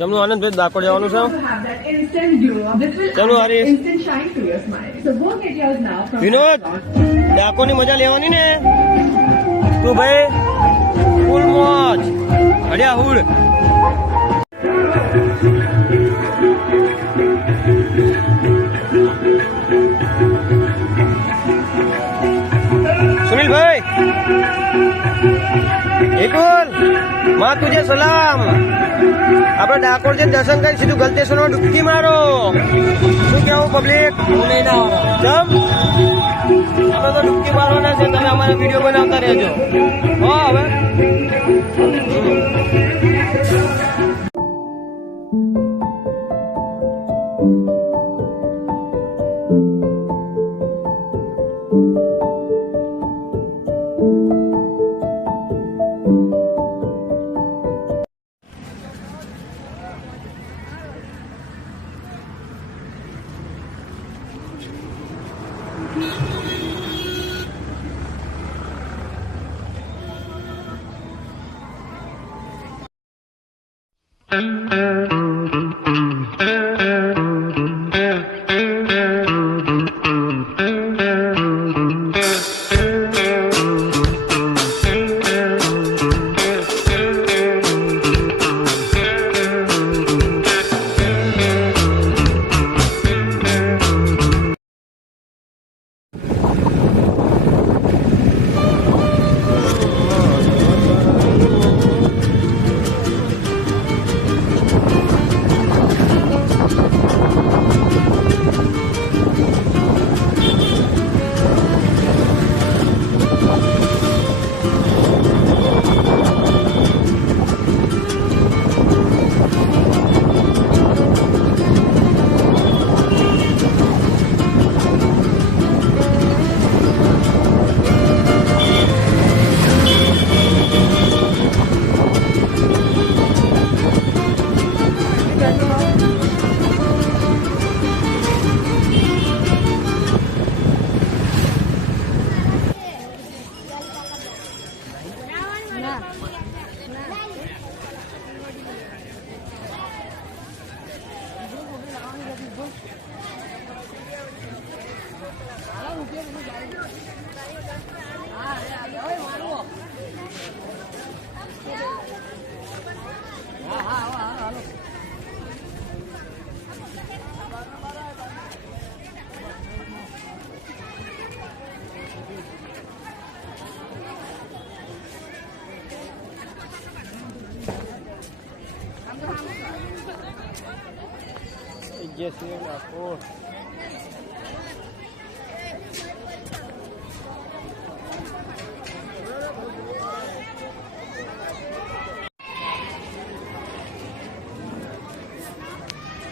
કેમનું આનંદભાઈ ડાકોર જવાનું છે ચાલો હરીશ વિનોદ ડાકોર ની મજા લેવાની ને તું ભાઈ ફૂલ મોજ હડ્યા હુડ सुनील भाई एक और माँ तुझे सलाम आप डाकोर से दर्शन कर सीधु गलतेश्वर में डुबकी मारो शू क्या पब्लिक जब आप तो डुबकी मारवाना है तब हमारा वीडियो बनाता रहजो हाँ હવે Jesse ડાકોર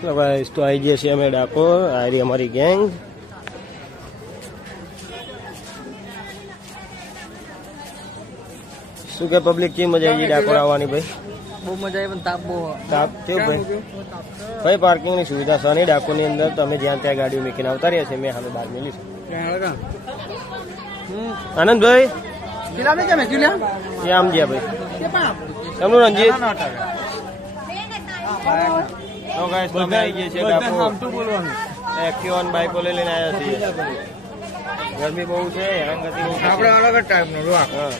तो गाइस तो आई जैसे हमें डाकोर आ रही हमारी गैंग શું કે પબ્લિક કેમ મજા આવી ડાકોર આવવાની ભાઈ બહુ મજા આવી પણ તાપ બહુ તાપ કેવું ભાઈ ભાઈ પાર્કિંગ ની સુવિધા છે નહીં ડાકોર ની અંદર તમે જ્યાં ત્યાં ગાડીઓ મૂકીને આવતા રહ્યા છે મેં હવે બહાર મેલી આનંદભાઈ આમ ગયા ભાઈ એમનું રંજીત તો ગાઈસ તમે આવી ગયા છે ડાકોર એક્ટિવા અને બાઈકો લઈને આવ્યા છીએ ગરમી બહુ છે હેરાનગતિ બહુ આપણે અલગ જ ટાઈપ નો હા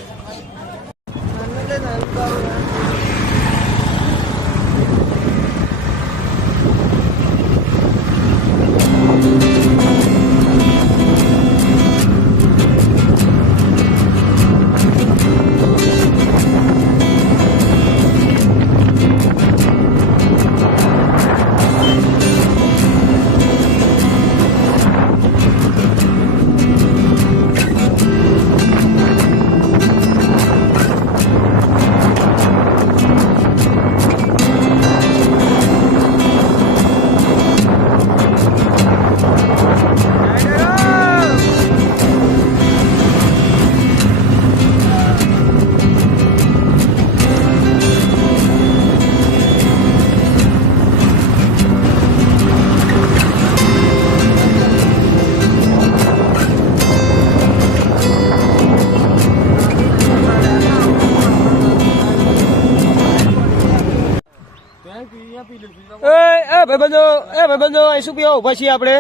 ભાઈબંધો અહીં શું પીવા ઉભા છીએ આપણે?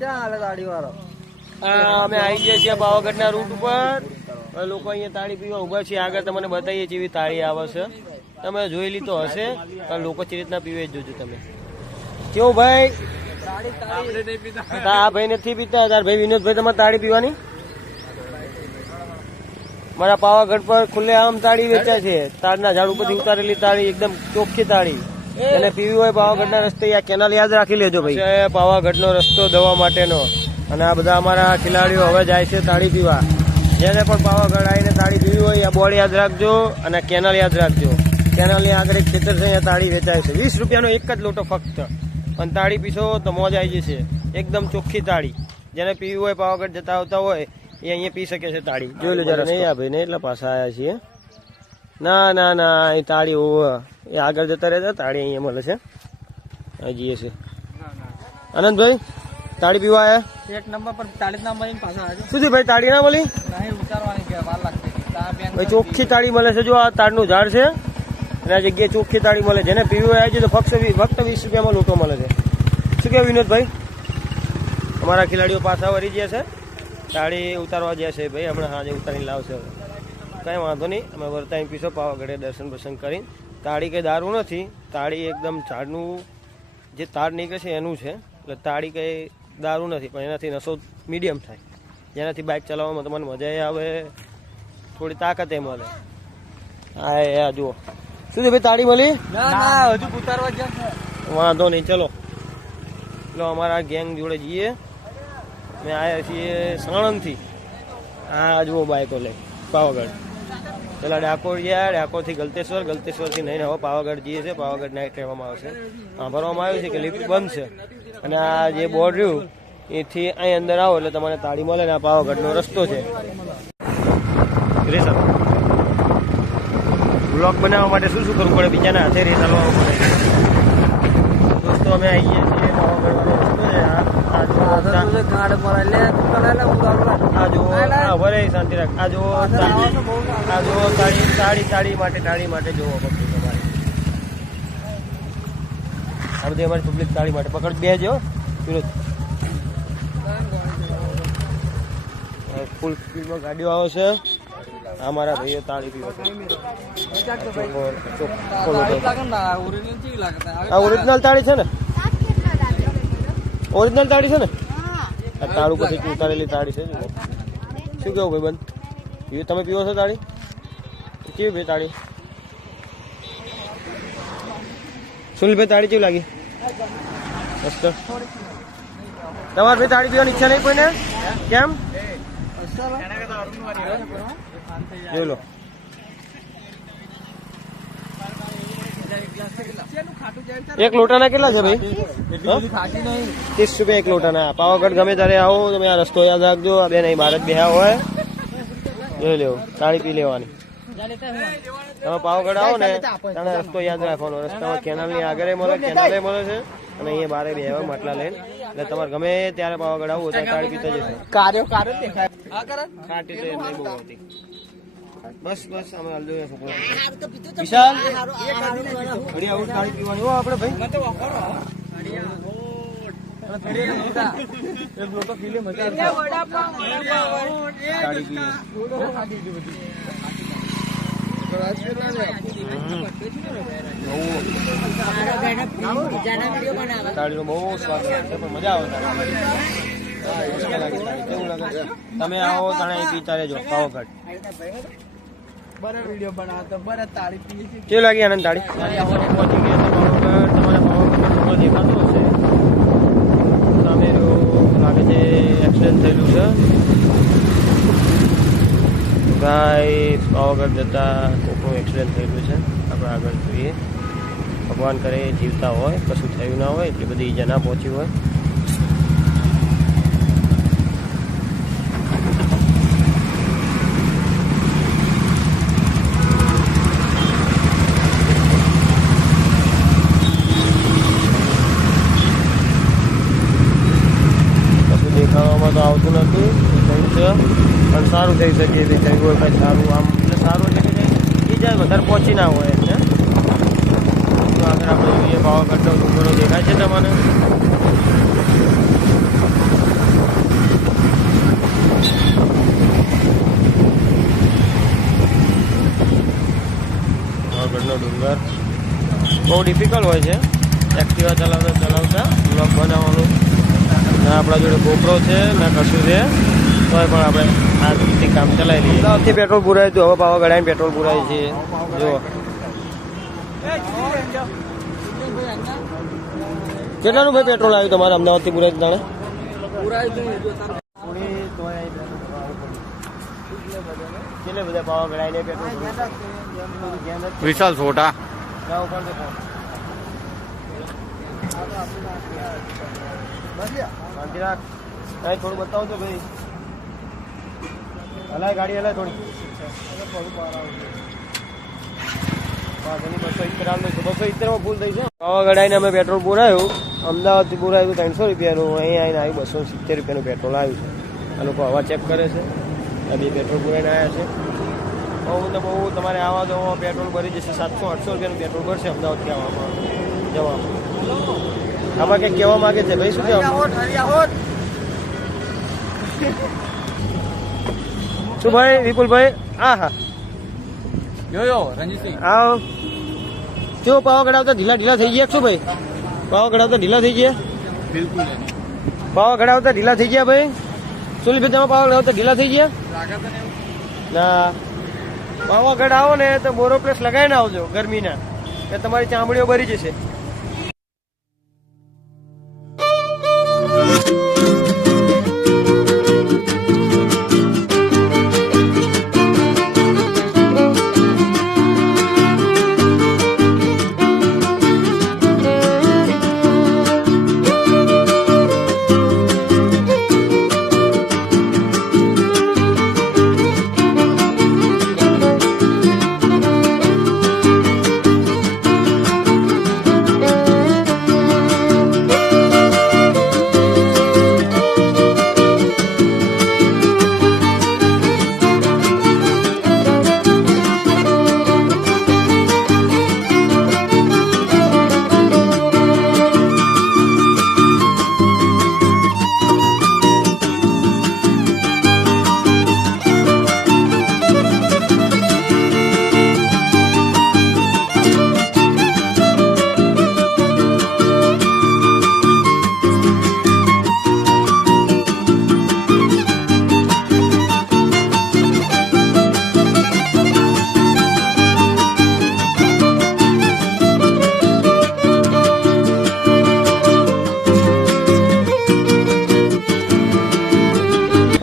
ચાલે તાળી વાળો. અમે આવી ગયા છીએ પાવાગઢના રૂટ ઉપર. હવે લોકો અહીંયા તાળી પીવા ઉભા છીએ. આગળ તમને બતાવીએ જેવી તાળી આવે છે. તમે જોયેલી તો હશે, પણ લોકો ચી રીતના પીવે જ જોજો તમે. કેવું ભાઈ? આ ભાઈ નથી પીતા. તાર ભાઈ વિનોદભાઈ, તમારે તાળી પીવાની? મારા પાવાગઢ પર ખુલ્લે આમ તાળી વેચાય છે. તાળના ઝાડ ઉપરથી ઉતારેલી તાળી, એકદમ ચોખ્ખી તાળી. એને પીવી હોય પાવાગઢના રસ્તે આ કેનાલ યાદ રાખી લેજો ભાઈ. પાવાગઢનો રસ્તો દવા માટેનો. અને આ બધા અમારા ખેલાડીઓ હવે જાય છે તાળી પીવા. જેને પણ પાવાગઢ આવીને તાળી પીવી હોય આ બોર્ડ યાદ રાખજો અને કેનાલ યાદ રાખજો. કેનાલની આગળ એક ખેતર છે, અહીંયા તાળી વેચાય છે. 20 રૂપિયાનો એક જ લોટો ફક્ત. અને તાળી પીશો તો મોજ આવી જશે. એકદમ ચોખ્ખી તાળી. જેને પીવી હોય પાવાગઢ જતા આવતા હોય એ અહીંયા પી શકે છે તાળી. જોઈ લો જરા. નહીં આ ભાઈ ને એટલા પાછા આવ્યા છીએ. ના ના ના, એ તાળી એ આગળ જતા રહેતા તાળી અહીંયા મળે છે. અહીં જઈએ છીએ. આનંદભાઈ તાળી પીવા આવ્યા? એક નંબર પર તાળી ના મળી પાછા આવજો. શું થયું ભાઈ, તાળી ના મળી? નહીં ઉતારવાની કે વાર લાગશે. ભાઈ ચોખ્ખી તાળી મળે છે. જો આ તાળનું ઝાડ છે અને આ જગ્યાએ ચોખ્ખી તાળી મળે. જેને પીવું હોય આવી છે તો ફક્ત 20 રૂપિયામાં લોટો મળે છે. શું કહેવું વિનોદભાઈ? અમારા ખેલાડીઓ પાછા વળી ગયા છે. તાળી ઉતારવા ગયા છે ભાઈ. હમણાં સાંજે ઉતારીને લાવશે. કાંઈ વાંધો નહીં, અમે વર્તાઈને પીશો પાવાગઢે દર્શન બર્શન કરીને. તાળી કંઈ દારૂ નથી. તાળી એકદમ ઝાડનું જે તાર નીકળે છે એનું છે. એટલે તાળી કંઈ દારૂ નથી, પણ એનાથી નશો મીડિયમ થાય. જેનાથી બાઇક ચલાવવામાં તમને મજા આવે, થોડી તાકાત એ મળે. હા જુઓ. શું છે ભાઈ, તાળી મળી? ના હજુ ઉતારવા જ વાંધો નહીં, ચલો. એટલે અમારા ગેંગ જોડે જઈએ. અમે આવ્યા છીએ સાણંદથી. હા જુઓ બાઇકો લઈ પાવાગઢ. પેલા ડાકોર ગયા, ડાકોરથી ગલતેશ્વર, ગલતેશ્વરથી નહીં હવે પાવાગઢ જઈએ છીએ. પાવાગઢ નાઇટ કહેવામાં આવશે. ભરવામાં આવ્યું છે કે લિફ્ટ બંધ છે. અને આ જે બોર્ડ રહ્યું એથી અહીં અંદર આવો એટલે તમને તાળી મળે ને આ પાવાગઢનો રસ્તો છે. રેસર બ્લોગ બનાવવા માટે શું શું કરવું પડે? બીજાના હાથે રેસ હલવા પડે. દોસ્તો અમે આવી ગયા છીએ પાવાગઢનો રસ્તો છે. આ જો ભલે શાંતિ રાખ. આ જો તાળી માટે જોવો પબ્લિક અમારી. આ બધી અમારી પબ્લિક તાળી માટે. પકડ બે જો વિરોધ. ફૂલ સ્પીડમાં ગાડીઓ આવે છે. અમારા ભાઈઓ તાળી પીવે છે. આ ઓરિજિનલ તાળી છે ને? ઓરિજિનલ તાળી છે ને? આ તાળ ઉપરથી ઉતારેલી તાળી છે. શું કેવું ભાઈ બંધ? તમે પીવો છો તાળી? કેવી ભાઈ તાળી? સુનિલભાઈ તાળી કેવી લાગી? મસ્ત. તમારે ભાઈ તાળી પીવાની ઈચ્છા નહીં કોઈને? કેમ? જોઈ લો. એક લોટાના કેટલા છે ભાઈ? 30 રૂપિયા એક લોટાના. પાવાગઢ ગમે ત્યારે આવો તમે આ રસ્તો યાદ રાખજો. આ બેન અહીં બહાર જ બેહ્યા હોય, જોઈ લેવું. તાળી પી લેવાની. તમે પાવાગઢ આવો ને ત્યારે રસ્તો યાદ રાખવાનો. રસ્તામાં કેનાલની આગળ મળે, કેનાલે મળે છે. અને અહીંયા બારે બેહવા માટલા લઈને. એટલે તમારે ગમે ત્યારે પાવાગઢ આવું ત્યારે તાળી પીતા જશે. ખાટી તો નહીં બહુ આવતી. બસ અમે હલજો છોકરો. વિશાલ ઘડી આવું તાળી પીવાની હો આપણે ભાઈ. તાળીનો બહુ સ્વાદ છે, પણ મજા આવે. કેવું લાગે? તમે આવો તાણે પીતા રહેજો પાવાગઢ. કેવું લાગી આનંદ તાળી? પહોંચી ગયા તમારા પાવાગઢ દેખાતું હશે. સામે લાગે છે એક્સિડન્ટ થયેલું છે. ભાઈ પાવાગઢ જતા કોકનું એક્સિડન્ટ થયેલું છે. આપણે આગળ જોઈએ. ભગવાન કરે જીવતા હોય, કશું થયું ના હોય, એટલી બધી ઈજા ના પહોંચી હોય. દેખાવામાં તો આવતું નથી, થયું છે પણ સારું થઈ શકે. એ થયું હોય કંઈ સારું, આમ એટલે સારું એટલે કે ઈજા વધારે પહોંચી ના હોય. આગળ આપણે જોઈએ પાવાગઢનો ડુંગરો દેખાય છે તમને? પાવાગઢનો ડુંગર બહુ ડિફિકલ્ટ હોય છે એક્ટિવા ચલાવતા બ્લોગ બનાવવાનું. ના આપણા જોડે ગોપરો છે ના કશું છે, તોય પણ આપણે આ રીતે કામ ચલાવી લઈએ. અમદાવાદથી પેટ્રોલ પુરાય તો હવે પાવાગઢ આવીને પેટ્રોલ પુરાય છે. જુઓ કેટલાનું ભાઈ પેટ્રોલ આવ્યું તમારે અમદાવાદથી પુરાય તાણે? કેટલે બધા પાવાગઢ આવીને પેટ્રોલ વિશાલ છોટા થોડું બતાવો તો ભાઈ. હલાય ગાડી હલાય થોડી. 270 ફૂલ થઈ છે. પાવાગઢ આવીને અમે પેટ્રોલ પુરાયું. અમદાવાદથી પુરાયું 300 રૂપિયાનું. અહીં આવીને આવ્યું 270 રૂપિયાનું પેટ્રોલ આવ્યું છે. આ લોકો હવા ચેક કરે છે. આ બે પેટ્રોલ પુરાઈને આવ્યા છે. બહુ તમારે આવા તો પેટ્રોલ ભરી જશે. 700-800 રૂપિયાનું પેટ્રોલ ભરશે અમદાવાદથી આવવામાં જવામાં. આમાં કંઈક કહેવા માંગે છે ભાઈ? શું કહેવા? શું ભાઈ વિપુલભાઈ? હા રણજીતસિંહ આવો. શું પાવાગઢ આવતા ઢીલા થઈ ગયા? શું ભાઈ પાવાગઢ આવતા ઢીલા થઈ ગયા? બિલકુલ પાવાગઢ આવતા ઢીલા થઈ ગયા ભાઈ? શું ભાઈ તમે પાવાગઢ આવતા ઢીલા થઈ ગયા? ના, પાવાગઢ આવો ને તો બોરો પ્લેસ લગાવીને આવજો ગરમીના, કે તમારી ચામડીઓ ભરી જશે.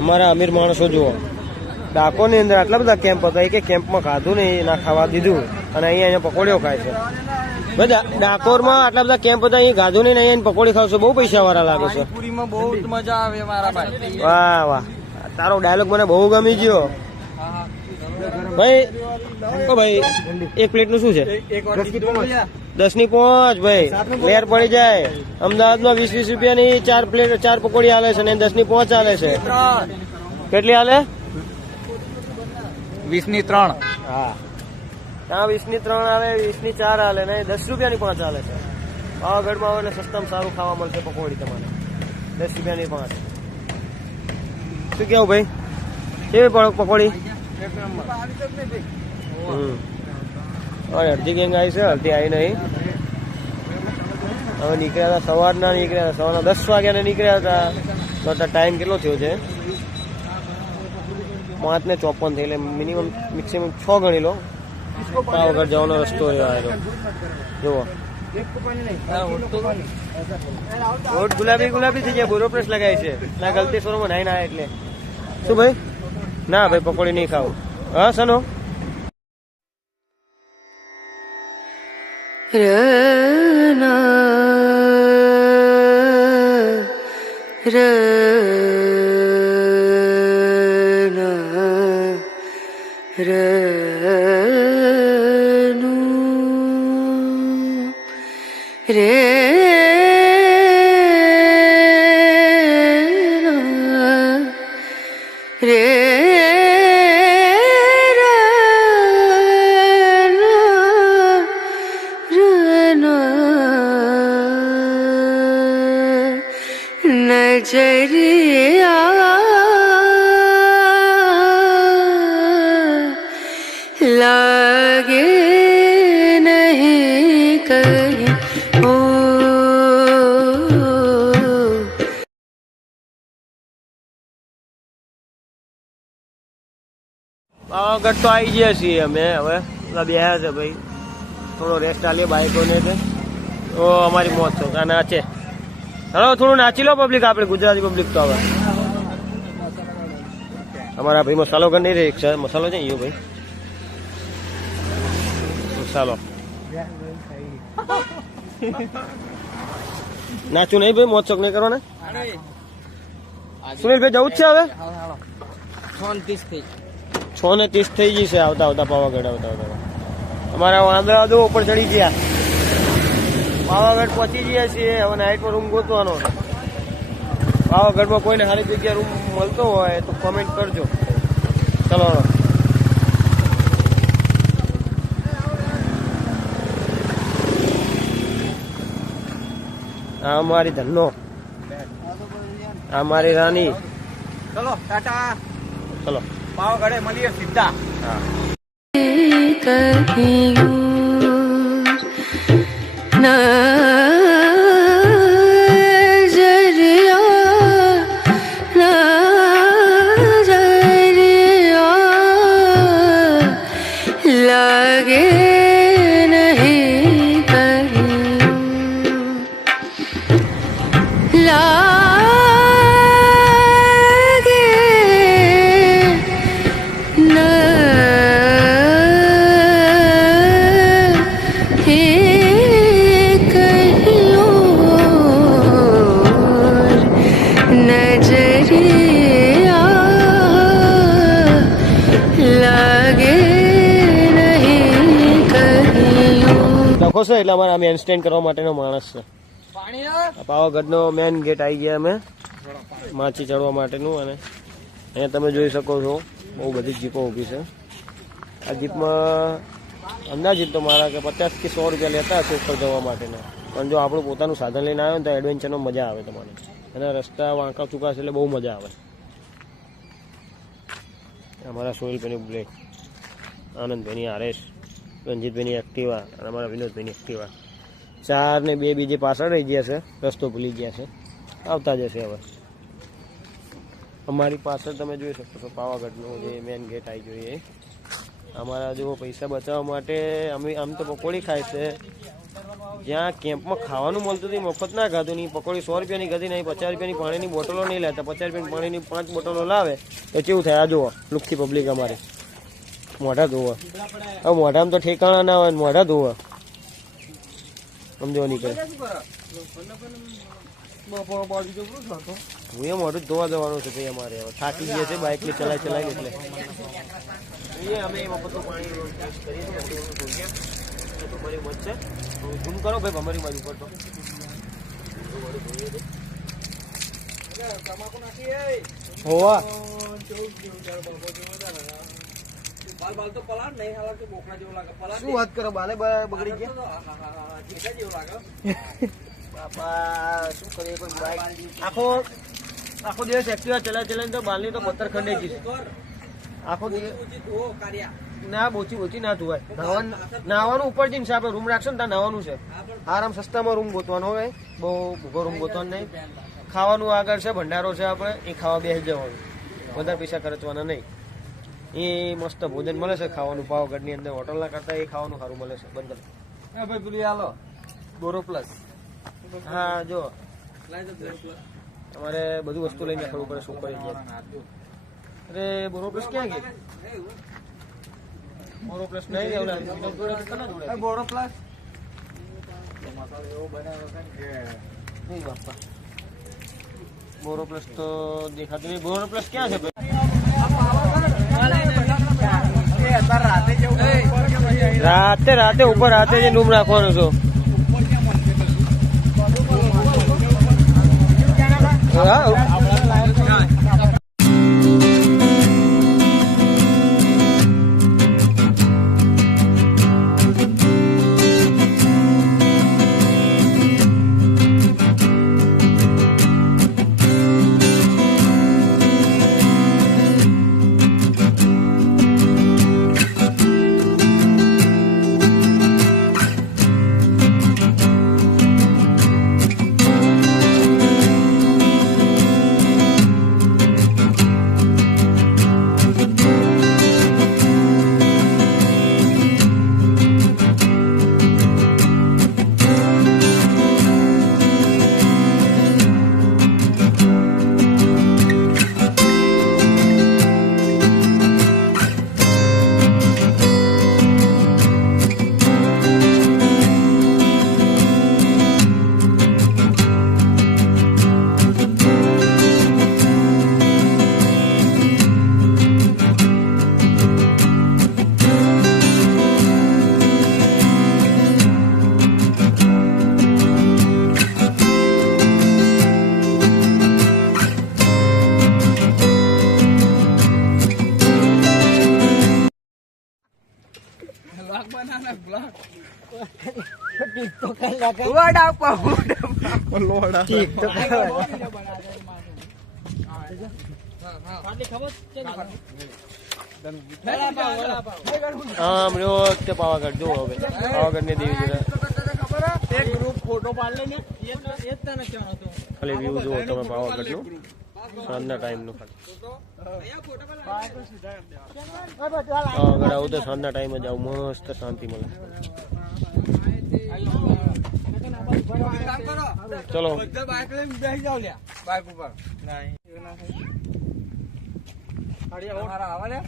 અમારા અમીર માણસો જુઓ, ડાકોરની અંદર આટલા બધા કેમ્પ હતા, એક કેમ્પમાં ખાધું નહીં, ના ખાવા દીધું, અને અહીંયા પકોડીઓ ખાય છે. ભાઈ ડાકોરમાં આટલા બધા કેમ્પ હતા, અહીં ખાધું નહીં, અહીંયા પકોડી ખાવશો, બહુ પૈસા વાળા લાગે છે. પૂરીમાં બહુ મજા આવે મારા ભાઈ. વાહ વાહ, તારો ડાયલોગ મને બહુ ગમી ગયો ભાઈ. ઓ ભાઈ એક પ્લેટ નું શું છે? 10 ની 5 ભાઈ, લેર પડી જાય. અમદાવાદમાં 20-20 રૂપિયાની 4 પકોડી આલે છે, અને 10 ની 5 આલે છે. કેટલી આલે? 20 ની 3. હા, ત્યાં 20 ની 3 આવે, 20 ની 4 આલે, ને 10 રૂપિયાની 5 આલે છે. પાવાગઢમાં આવે ને સસ્તામાં સારું ખાવા મળશે પકોડી તમને, 10 રૂપિયાની 5. શું કેવું ભાઈ, કેવી પડે પકોડી? અડધી ગેંગ આવી છે, અડધી આવી નહીં. હવે નીકળ્યા હતા સવારના, સવારના 10 વાગ્યાને નીકળ્યા હતા, તો ટાઈમ કેટલો થયો છે? 5:54 થઈ, એટલે મિનિમમ મેક્સિમમ 6 ગણી લો. પાવાગઢ જવાનો રસ્તો આવ્યો જુઓ. રોડ ગુલાબી થઈ જાય, બોરો પ્રેસ લગાય છે ના ગલતેશ્વરમાં નાઈ ના. એટલે શું ભાઈ? ના ભાઈ પકોડી નહીં ખાવું. હા સનો नजरिया लागे नहीं कहीं ओ પાવાગઢ તો આવી ગયા છીએ અમે હવે બેહ્યા છે ભાઈ થોડો રેસ્ટ આલીએ બાઈકોને છે તો અમારી મોજ છો આ નાચે હલો થોડું નાચી લો પબ્લિક આપણે ગુજરાતી પબ્લિક તો હવે અમારા ભાઈ મસાલો ઘર નહીં રહી છે મસાલો છે યો ભાઈ મસાલો નાચું નહીં ભાઈ મોજ શોખ નહીં કરવાના સુનિલભાઈ જવું જ છે હવે 6:30 થઈ જશે આવતા આવતા પાવાગઢ આવતા આવતા અમારા વાંદરા દો ઉપર ચડી ગયા પાવાગઢ પહોંચી ગયા છીએ હવે નાઇટમાં રૂમ ગોતવાનો પાવાગઢમાં કોઈને સારી જગ્યા રૂમ મળતો હોય તો કોમેન્ટ કરજો ચલો આ અમારી ધનનો આ મારી રાની ચલો ટાટા ચલો પાવાગઢે મળીએ સીધા હા कहीं नजरिया लागे नहीं कहीं लागे नजरिया लागे नहीं कहीं લખો છો એટલે અમારે મેન સ્ટેન્ડ કરવા માટેનો માણસ છે પાવાગઢનો મેન ગેટ આવી ગયા અમે માછી ચડવા માટેનું અને અહીંયા તમે જોઈ શકો છો બહુ બધી જીપો ઊભી છે આ જીપમાં અંદાજિત તો મારા કે 50 કે 100 રૂપિયા લેતા હશે ઉપર જવા માટેના પણ જો આપણું પોતાનું સાધન લઈને આવ્યો ને તો એડવેન્ચરમાં મજા આવે તમારે અને રસ્તા વાંકા ચૂકા છે એટલે બહુ મજા આવે અમારા સોહિલભાઈની બુલેટ આનંદભાઈની આરએસ રંજીતભાઈની એક્ટિવા અને અમારા વિનોદભાઈની એક્ટિવા 4 ને 2 બીજી પાછળ રહી ગયા છે રસ્તો ભૂલી ગયા છે આવતા જશે હવે અમારી પાછળ તમે જોઈ શકો છો પાવાગઢનો જે મેન ગેટ આવી જોઈએ અમારા જો પૈસા બચાવવા માટે અમે આમ તો પકોડી ખાય છે જ્યાં કેમ્પમાં ખાવાનું મળતું હતું મફત ના ખાતું નહીં પકોડી 100 રૂપિયાની ખાધી નહીં 50 રૂપિયાની પાણીની બોટલો નહીં લેતા 50 રૂપિયાની પાણીની 5 બોટલો લાવે તો કેવું થાય આ જુઓ લુખ્ખી પબ્લિક અમારી મોઢા ધોવા હવે મોઢામાં તો ઠેકાણા ના હોય મોઢા ધોવા સમજો નહીં કરે હું એ મોઢું ધોવા જવાનું છે ભાઈ અમારે હવે થાકી ગયા છે બાઇક ને ચલાવી એટલે અમે મફતનું પાણી કરીએ તમારી મત છે ઝૂમ કરો ભાઈ અમારી બાજુ ઉપર તો હોવા શું વાત કરો બાલે બગડી ગયા બાપા શું કરીએ પણ બાઈક આખો દિવસ એક્ટિવા ચલાવીને તો બાલની તો પથ્થર ખંડાઈ જશે આખો દિવસ ના બોચી ના ધોવાય નાવાનું ઉપર જઈને છે આપણે રૂમ રાખશો ને ત્યાં નાવાનું છે આરામ સસ્તામાં રૂમ ગોતવાનો હોય બહુ ભૂગો રૂમ ગોતવાનો નહીં ખાવાનું આગળ છે ભંડારો છે આપણે એ ખાવા બેસી જવાનું વધારે પૈસા ખર્ચવાના નહીં એ મસ્ત ભોજન મળે છે ખાવાનું પાવાગઢની અંદર હોટલના કરતા એ ખાવાનું સારું મળે છે બંધ ભાઈ પેલું હાલો બોરો પ્લસ હા જો તમારે બધું વસ્તુ લઈને ખબર પડે શું કરી જાય અરે બોરો પ્લસ ક્યાં ગઈ બોરો પ્લસ નહીં બોરો પ્લસ નહીં બાપા બોરો પ્લસ તો દેખાતું નહીં બોરો પ્લસ ક્યાં છે રાતે ઉપર રાતે જે રૂમ રાખવાનો છો વડા પાવ લોડા આમ રહ્યો તે પાવાગઢ જો હવે પાવાગઢ ને દેવી જરા એક ગ્રુપ ફોટો પાડ લે ને એ તને કહેવાનો હતો ખાલી વ્યૂ જુઓ તમે પાવાગઢ નું સાંજના ટાઈમ નું ખાલી પાવાગઢ આવું તો સાંજના ટાઈમ જ આવું મસ્ત શાંતિ મળે ચલો બધા બાઈક લઈને બેસી જાવ લ્યા બાઈક ઉપર નહીં મારા આવે ને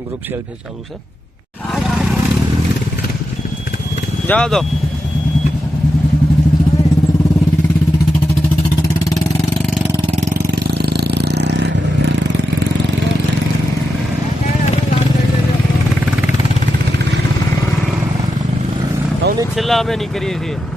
ગ્રુપ સેલ્ફી ચાલુ છે જાઓ તો છેલ્લા અમે નીકળીએ છીએ